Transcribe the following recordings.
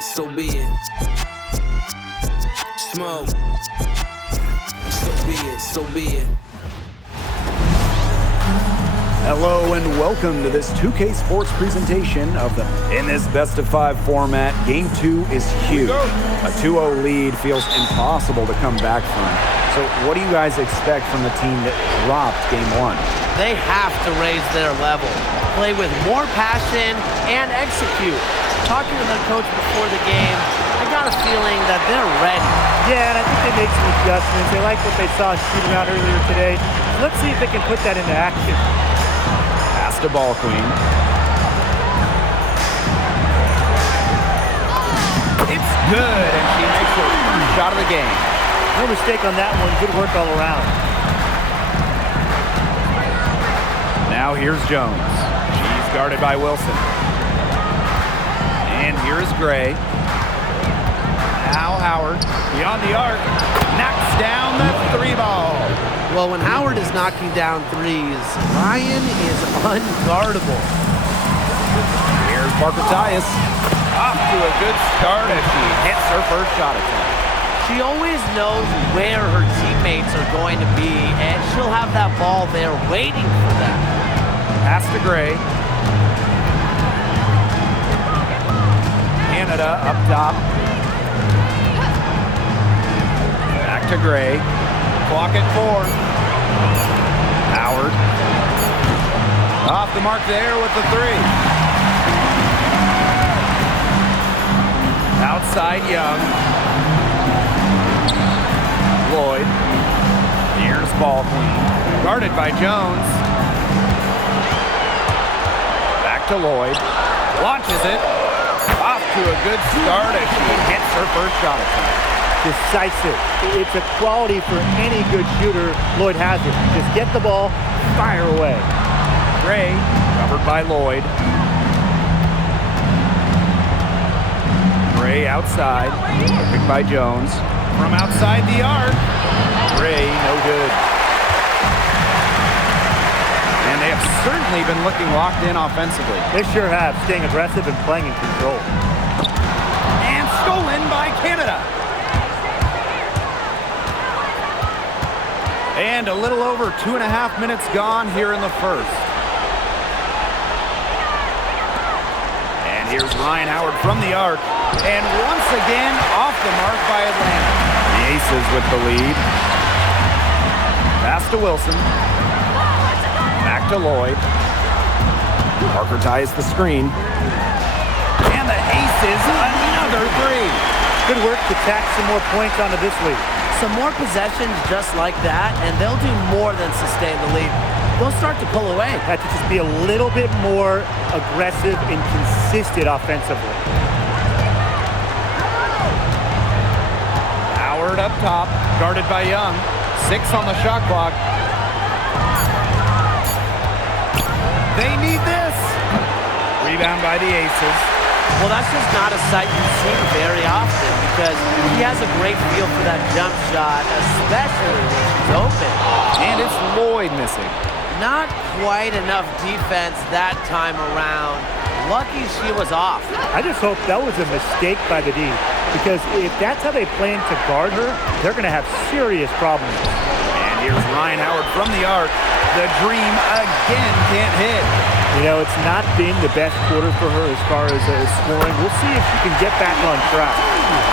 it, so be it. Smoke. So be it, so be it. Hello and welcome to this 2K Sports presentation of the in this best-of-5 format. Game 2 is huge. A 2-0 lead feels impossible to come back from. So what do you guys expect from the team that dropped Game 1? They have to raise their level, play with more passion, and execute. Talking to the coach before the game, I got a feeling that they're ready. Yeah, and I think they made some adjustments. They like what they saw shooting out earlier today. Let's see if they can put that into action. Pass to Ball Queen. It's good, and she makes her first shot of the game. No mistake on that one. Good work all around. Now here's Jones. She's guarded by Wilson. And here is Gray. Now Howard, beyond the arc, knocks down the three ball. Well, when Howard is knocking down threes, Ryan is unguardable. Here's Playaz. Off to a good start as she hits her first shot attempt. She always knows where her teammates are going to be, and she'll have that ball there waiting for them. Pass to Gray. Canada up top. Back to Gray. Clock at 4. Howard. Off the mark there with the 3. Outside Young. Lloyd. Here's Ball Queen. Guarded by Jones. Back to Lloyd. Launches it. Off to a good start as she hits her first shot attempt. Decisive. It's a quality for any good shooter. Lloyd has it. Just get the ball, fire away. Gray, covered by Lloyd. Gray outside, picked by Jones. From outside the arc, Gray, no good. And they have certainly been looking locked in offensively. They sure have, staying aggressive and playing in control. And stolen by Canada. And a little over 2.5 minutes gone here in the first. And here's Ryan Howard from the arc. And once again, off the mark by Atlanta. The Aces with the lead. Pass to Wilson. Back to Lloyd. Parker ties the screen. And the Aces, another 3. Good work to tack some more points onto this lead. Some more possessions just like that, and they'll do more than sustain the lead. They'll start to pull away. Have to just be a little bit more aggressive and consistent offensively. Howard up top, guarded by Young. 6 on the shot clock. They need this. Rebound by the Aces. Well, that's just not a sight you see very often because he has a great feel for that jump shot, especially when she's open. And it's Lloyd missing. Not quite enough defense that time around. Lucky she was off. I just hope that was a mistake by the D, because if that's how they plan to guard her, they're going to have serious problems. And here's Ryan Howard from the arc. The dream again can't hit. You know, it's not been the best quarter for her as far as scoring. We'll see if she can get back on track.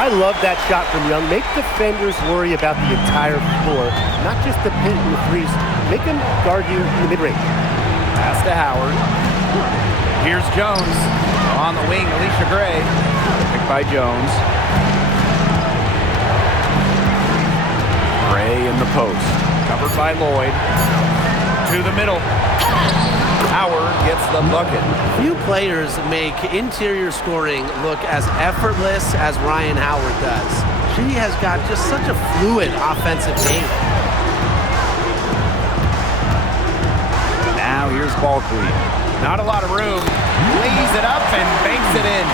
I love that shot from Young. Make defenders worry about the entire floor, not just the pin and the threes. Make them guard you in the mid-range. Pass to Howard. Here's Jones. On the wing, Alicia Gray. Picked by Jones. Gray in the post. Covered by Lloyd. To the middle. Howard gets the bucket. Few players make interior scoring look as effortless as Ryan Howard does. She has got just such a fluid offensive game. Now here's Ball Queen. Not a lot of room. Lays it up and banks it in.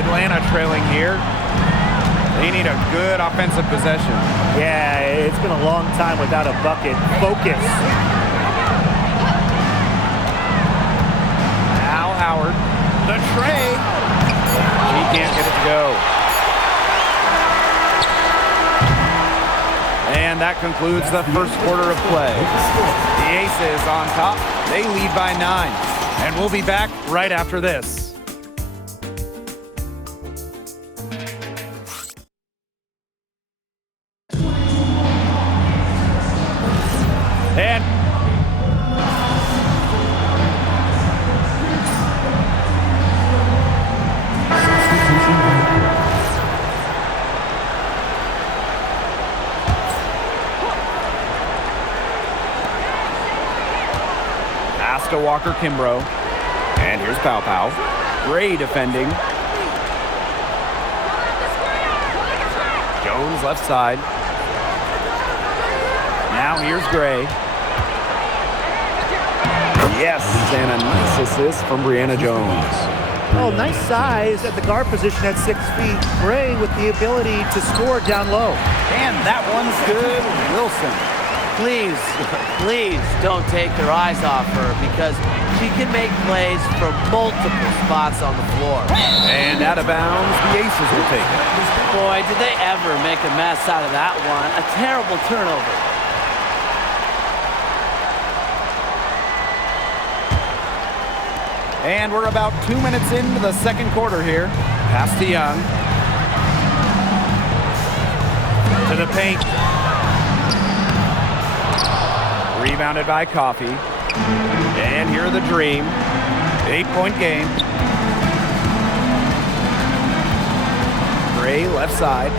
Atlanta trailing here. They need a good offensive possession. Yeah, it's been a long time without a bucket. Focus. Now Howard. The that concludes the first quarter of play. The Aces on top. They lead by 9. And we'll be back right after this. And pass to Walker Kimbrough. And here's Pow Pow. Gray defending. Jones left side. Now here's Gray. Yes, and a nice assist from Brianna Jones. Oh, nice size at the guard position at 6 feet. Gray with the ability to score down low. And that one's good. Wilson. Please, please don't take your eyes off her because she can make plays from multiple spots on the floor. And out of bounds, the Aces will take it. Boy, did they ever make a mess out of that one. A terrible turnover. And we're about 2 minutes into the second quarter here. Pass to Young. To the paint. Rebounded by Coffey. And here are the Dream. 8-point game. Gray left side.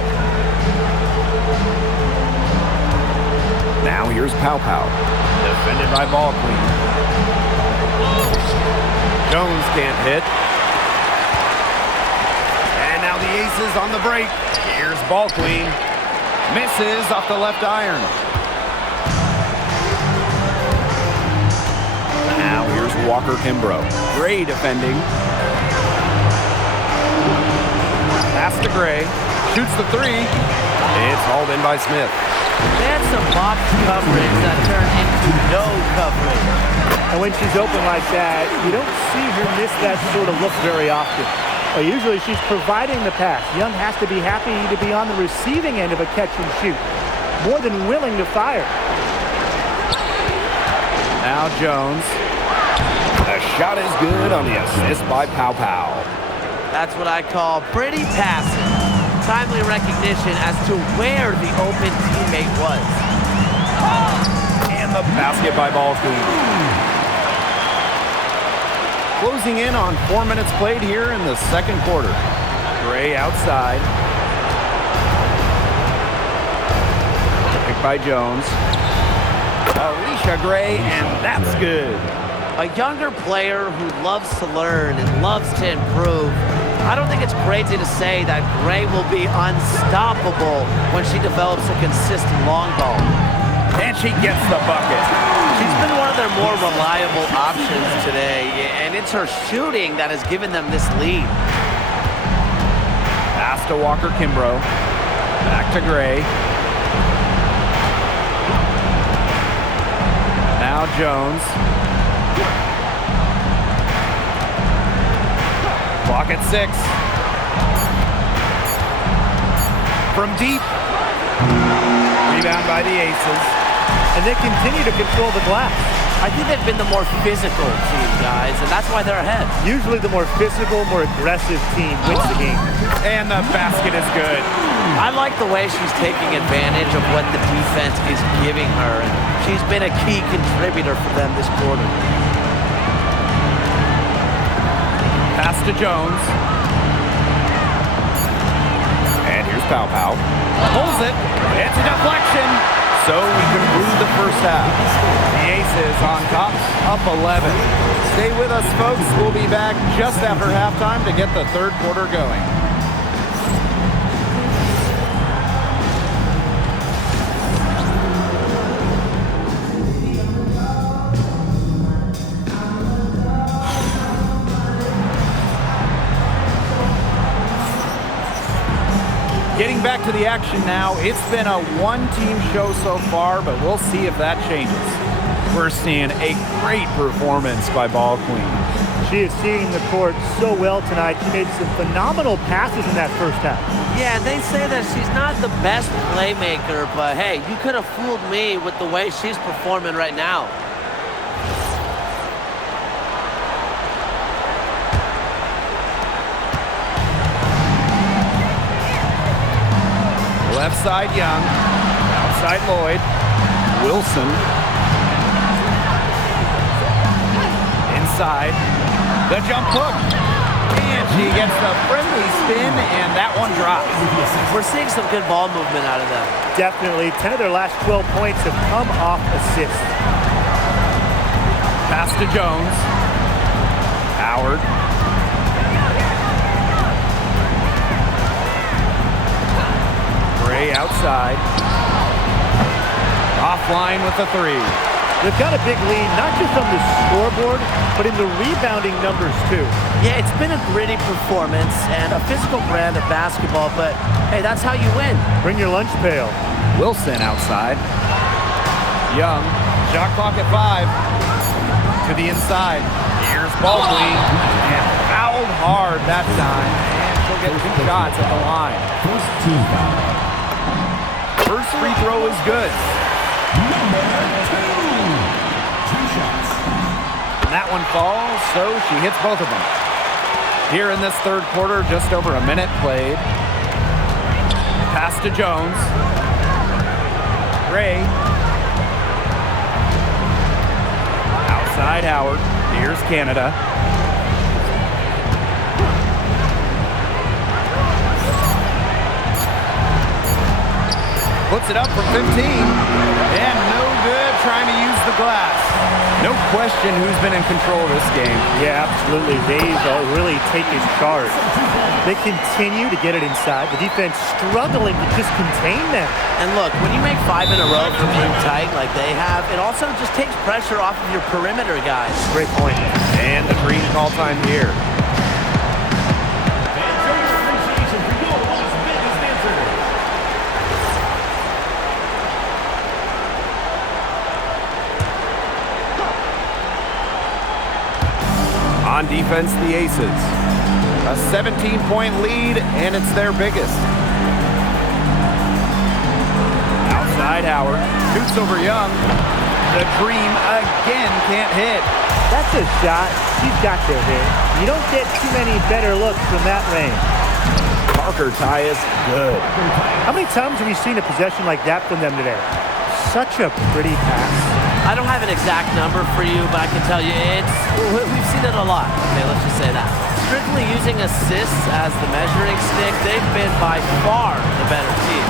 Now here's Pow Pow. Defended by Ball Queen. Jones can't hit. And now the Aces on the break. Here's Ball Queen. Misses off the left iron. Now here's Walker Kimbrough. Gray defending. Pass to Gray. Shoots the 3. It's hauled in by Smith. They had some box coverage that turned into no coverage. And when she's open like that, you don't see her miss that sort of look very often. Usually she's providing the pass. Young has to be happy to be on the receiving end of a catch and shoot. More than willing to fire. Now Jones. The shot is good on the assist by Pow Pow. That's what I call pretty passive. Timely recognition as to where the open teammate was. And the basket by Ball Queen. Closing in on 4 minutes played here in the second quarter. Gray outside. Picked by Jones. Alicia Gray, and that's good. A younger player who loves to learn and loves to improve. I don't think it's crazy to say that Gray will be unstoppable when she develops a consistent long ball. And she gets the bucket. She's been one of their more reliable options today, and it's her shooting that has given them this lead. Pass to Walker Kimbrough. Back to Gray. Now Jones. Clock at 6. From deep. Rebound by the Aces. And they continue to control the glass. I think they've been the more physical team, guys, and that's why they're ahead. Usually the more physical, more aggressive team wins the game. And the basket is good. I like the way she's taking advantage of what the defense is giving her. And she's been a key contributor for them this quarter. Pass to Jones. And here's Pow Pow. Pulls it. It's a deflection. So we conclude the first half. The Aces on top, up 11. Stay with us, folks. We'll be back just after halftime to get the third quarter going. Getting back to the action now, it's been a one-team show so far, but we'll see if that changes. We're seeing a great performance by Ball Queen. She is seeing the court so well tonight. She made some phenomenal passes in that first half. Yeah, they say that she's not the best playmaker, but hey, you could have fooled me with the way she's performing right now. Left side, Young. Outside, Lloyd. Wilson. Inside. The jump hook. And she gets the friendly spin, and that one drops. We're seeing some good ball movement out of them. Definitely. 10 of their last 12 points have come off assists. Pass to Jones. Howard. Gray outside. Offline with the three. They've got a big lead, not just on the scoreboard, but in the rebounding numbers, too. Yeah, it's been a gritty performance and a physical brand of basketball, but hey, that's how you win. Bring your lunch pail. Wilson outside. Young. Shot clock at 5. To the inside. Here's ball queen. And fouled hard that time. And she'll get 2 shots at the line. First team foul. First free throw is good. Number 2. 2 shots. And that one falls, so she hits both of them. Here in this third quarter, just over a minute played. Pass to Jones. Gray. Outside Howard. Here's Canada. Puts it up from 15. And no good trying to use the glass. No question who's been in control of this game. Yeah, absolutely. They've really taken charge. They continue to get it inside. The defense struggling to just contain them. And look, when you make 5 in a row from being tight like they have, it also just takes pressure off of your perimeter guys. Great point. And the green call time here. On defense, the Aces. A 17-point lead, and it's their biggest. Outside Howard. Shoots over Young. The dream again can't hit. That's a shot she's got to hit. You don't get too many better looks from that range. Parker Tyus, good. How many times have we seen a possession like that from them today? Such a pretty pass. I don't have an exact number for you, but I can tell you we've seen it a lot. Okay, let's just say that. Strictly using assists as the measuring stick, they've been by far the better team.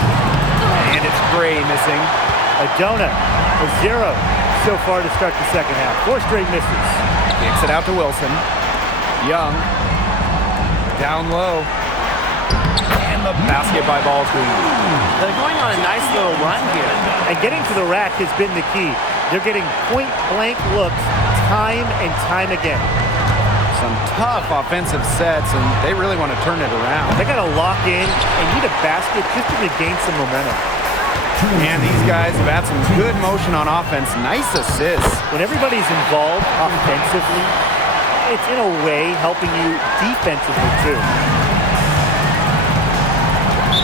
And it's Gray missing. A donut, a 0 so far to start the second half. 4 straight misses. Kicks it out to Wilson. Young. Down low. And the basket by ball queen. They're going on a nice little run here. And getting to the rack has been the key. They're getting point-blank looks time and time again. Some tough offensive sets, and they really want to turn it around. They got to lock in and need a basket just to regain some momentum. And these guys have had some good motion on offense. Nice assists. When everybody's involved offensively, it's in a way helping you defensively too.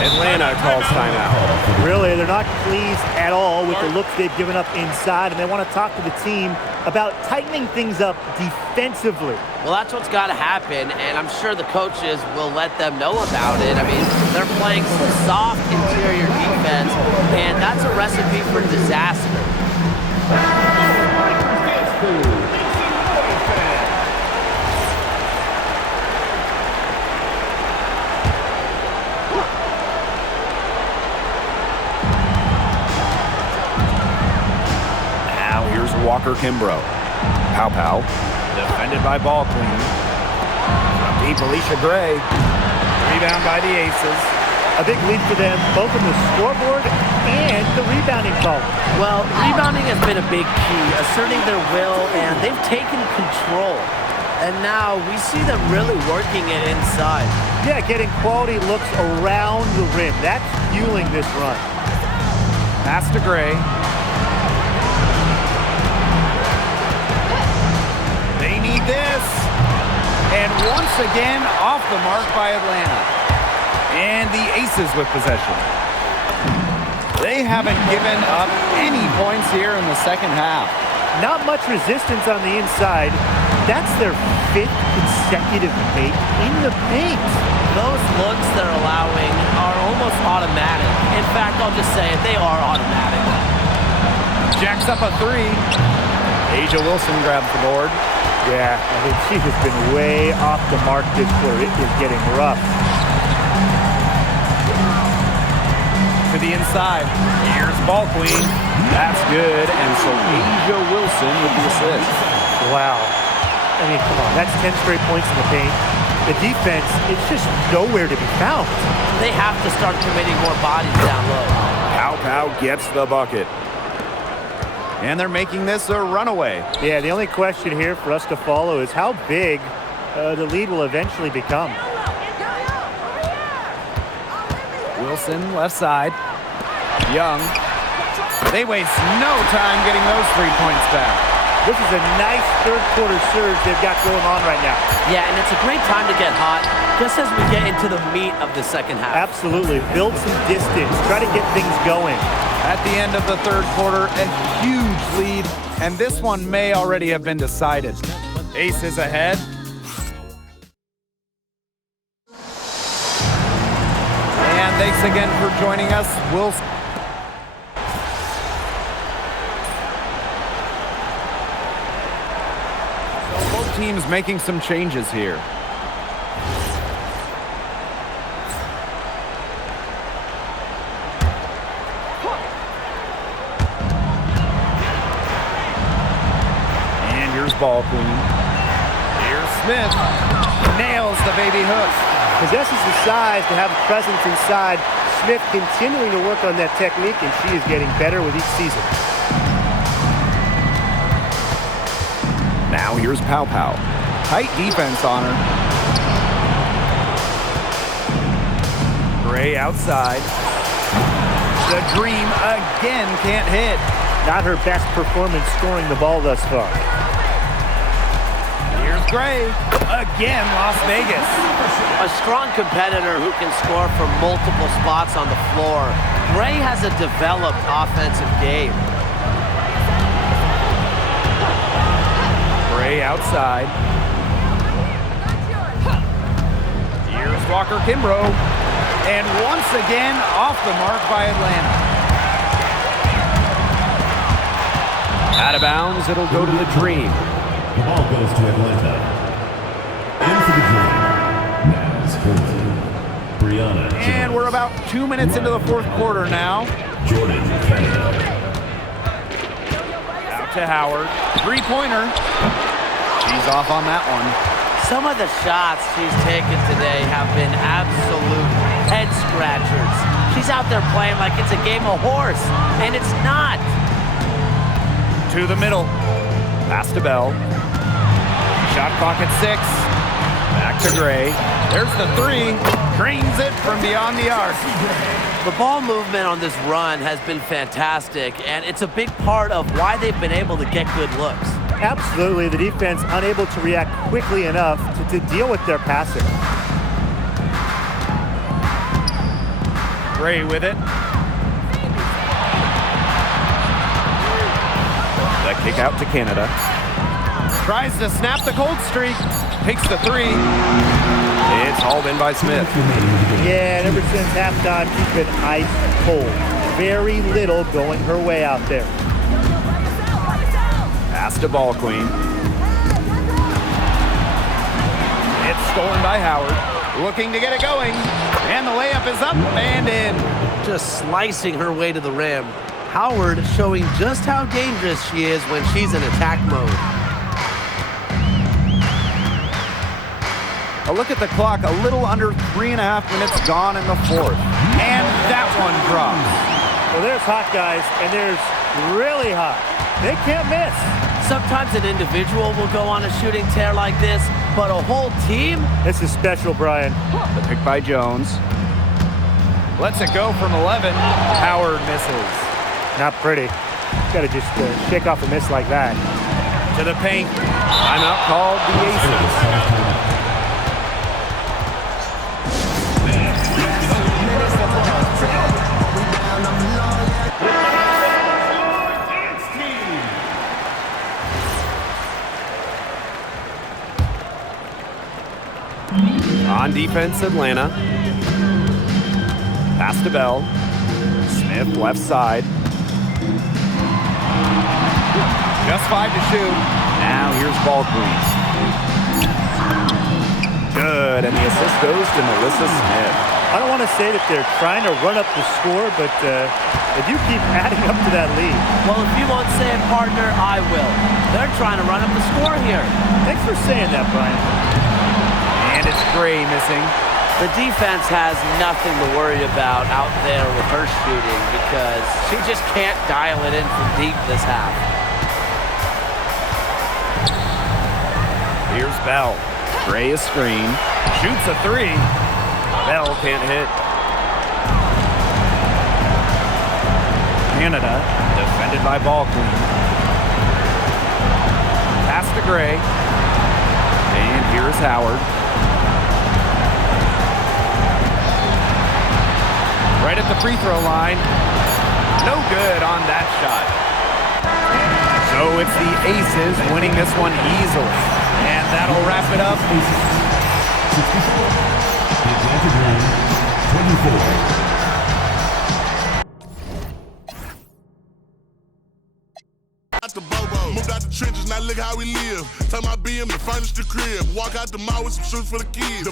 Atlanta calls timeout. Really, they're not pleased at all with the looks they've given up inside, and they want to talk to the team about tightening things up defensively. Well, that's what's got to happen, and I'm sure the coaches will let them know about it. I mean, they're playing some soft interior defense, and that's a recipe for disaster. Walker Kimbrough. Pow. Defended by ball queen. From deep, Alicia Gray. Rebound by the Aces. A big lead for them, both in the scoreboard and the rebounding column. Well, rebounding has been a big key, asserting their will, and they've taken control. And now we see them really working it inside. Yeah, getting quality looks around the rim. That's fueling this run. Pass to Gray. They need this. And once again, off the mark by Atlanta. And the Aces with possession. They haven't given up any points here in the second half. Not much resistance on the inside. That's their 5th consecutive make in the paint. Those looks they're allowing are almost automatic. In fact, I'll just say it, they are automatic. Jacks up a 3. A'ja Wilson grabs the board. Yeah, I mean, she has been way off the mark this quarter. It is getting rough. To the inside. Here's ball queen. That's good. And so A'ja Wilson with the assist. Wow. I mean, come on. That's 10 straight points in the paint. The defense, it's just nowhere to be found. They have to start committing more bodies down low. Pow gets the bucket. And they're making this a runaway. Yeah, the only question here for us to follow is how big the lead will eventually become. Wilson, left side. Young. They waste no time getting those 3 points back. This is a nice third-quarter surge they've got going on right now. Yeah, and it's a great time to get hot, just as we get into the meat of the second half. Absolutely. Build some distance. Try to get things going. At the end of the third quarter, a huge lead, and this one may already have been decided. Aces ahead. And thanks again for joining us. Wilson. So both teams making some changes here. Ball queen. Here's Smith. Nails the baby hook. Possesses the size to have a presence inside. Smith continuing to work on that technique, and she is getting better with each season. Now here's Pow. Tight defense on her. Gray outside. The Dream again can't hit. Not her best performance scoring the ball thus far. Gray, again, Las Vegas. A strong competitor who can score from multiple spots on the floor. Gray has a developed offensive game. Gray outside. Here's Walker Kimbrough. And once again, off the mark by Atlanta. Out of bounds, it'll go to the Dream. The ball goes to Atlanta. In for the Dream. Naz Holton. Brianna Jones. And we're about 2 minutes into the fourth quarter now. Jordan Canada. Out to Howard. Three-pointer. She's off on that one. Some of the shots she's taken today have been absolute head-scratchers. She's out there playing like it's a game of horse, and it's not. To the middle. Pass to Bell. Shot clock at 6. Back to Gray. There's the 3. Drains it from beyond the arc. The ball movement on this run has been fantastic, and it's a big part of why they've been able to get good looks. Absolutely. The defense unable to react quickly enough to deal with their passing. Gray with it. The kick out to Canada. Tries to snap the cold streak. Takes the 3. It's hauled in by Smith. Yeah, and ever since halftime, she's been ice cold. Very little going her way out there. Pass to Ball Queen. It's stolen by Howard. Looking to get it going. And the layup is up and in. Just slicing her way to the rim. Howard showing just how dangerous she is when she's in attack mode. A look at the clock, a little under 3.5 minutes gone in the fourth. And that one drops. Well, there's hot guys, and there's really hot. They can't miss. Sometimes an individual will go on a shooting tear like this, but a whole team? This is special, Brian. The pick by Jones. Lets it go from 11. Howard misses. Not pretty. Got to just shake off a miss like that. To the paint. Timeout called the Aces. On defense, Atlanta. Pass to Bell. Smith, left side. Just 5 to shoot. Now here's ball Queens. Good, and the assist goes to Melissa Smith. I don't want to say that they're trying to run up the score, but they do keep adding up to that lead. Well, if you won't say it, partner, I will. They're trying to run up the score here. Thanks for saying that, Brian. And it's Gray missing. The defense has nothing to worry about out there with her shooting because she just can't dial it in from deep this half. Here's Bell. Gray a screen. Shoots a 3. Bell can't hit. Canada defended by ball Queen. Pass to Gray. And here's Howard. Right at the free throw line. No good on that shot. So it's the Aces winning this one easily. And that'll wrap it up. The Atlanta Dream, 24. Out the Bobo, moved out the trenches, now look how we live. Turn my BM and furnish the crib. Walk out the mall with some shoes for the kids.